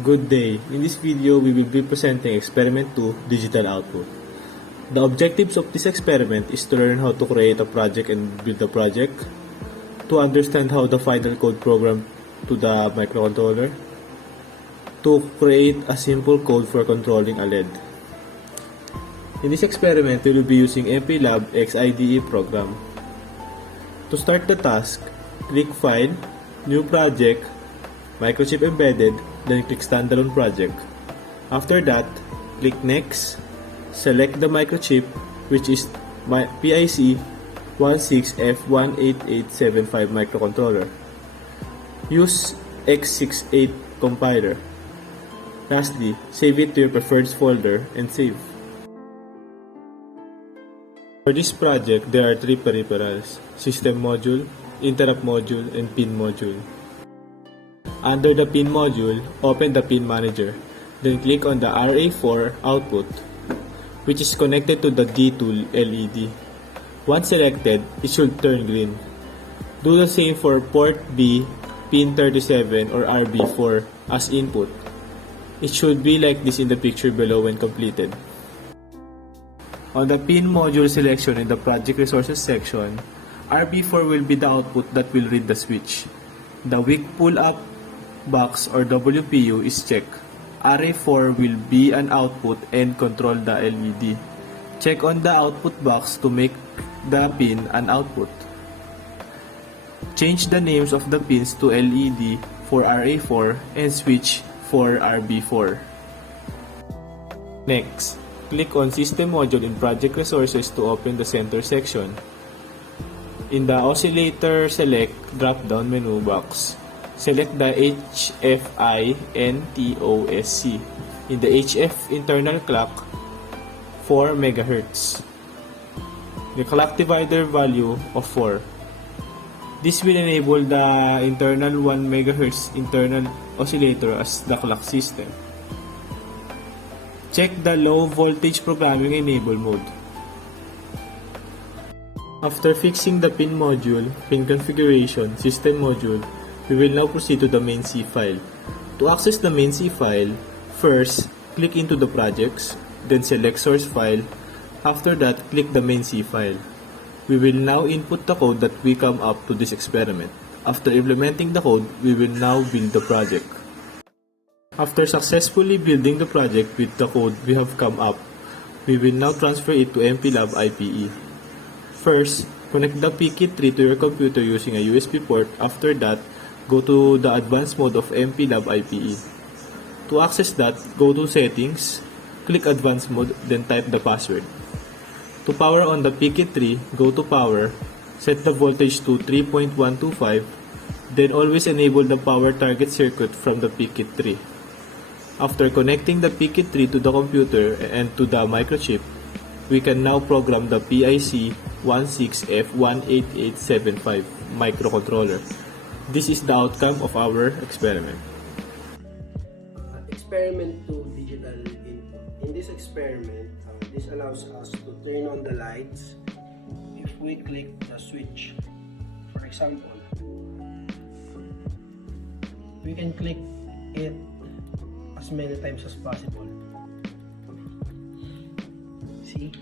Good day. In this video, we will be presenting Experiment 2, Digital Output. The objectives of this experiment is to learn how to create a project and build a project, to understand how the final code program to the microcontroller, to create a simple code for controlling a LED. In this experiment, we will be using Imperial XIDE program. To start the task, click File, New Project, Microchip Embedded, then click Standalone Project. After that, click Next, select the microchip which is my PIC 16F18875 microcontroller. Use x68 compiler. Lastly, save it to your preferred folder and save. For this project, there are three peripherals: system module, interrupt module, and pin module. Under the pin module, open the pin manager, then click on the RA4 output, which is connected to the D2 LED. Once selected, it should turn green. Do the same for port B, pin 37 or RB4 as input. It should be like this in the picture below when completed. On the pin module selection in the project resources section, RB4 will be the output that will read the switch. The weak pull-up box or WPU is checked. RA4 will be an output and control the LED. Check on the output box to make the pin an output. Change the names of the pins to LED for RA4 and switch for RB4. Next, click on System Module in Project Resources to open the center section. In the Oscillator Select drop-down menu box, select the HFI NTOSC. In the HF internal clock, 4 MHz. The clock divider value of 4. This will enable the internal 1 MHz internal oscillator as the clock system. Check the low voltage programming enable mode. After fixing the pin module, pin configuration, system module, we will now proceed to the main C file. To access the main C file, first, click into the projects, then select source file. After that, click the main C file. We will now input the code that we come up to this experiment. After implementing the code, we will now build the project. After successfully building the project with the code we have come up, we will now transfer it to MPLAB IPE. First, connect the PKit3 to your computer using a USB port. After that, go to the advanced mode of MPLAB IPE. To access that, go to Settings, click Advanced Mode, then type the password. To power on the PKit3, go to Power, set the voltage to 3.125, then always enable the power target circuit from the PKit3. After connecting the PKit3 to the computer and to the microchip, we can now program the PIC 16F18875 microcontroller. This is the outcome of our experiment. Experiment 2 digital input. In this experiment, this allows us to turn on the lights if we click the switch. For example, we can click it as many times as possible. See?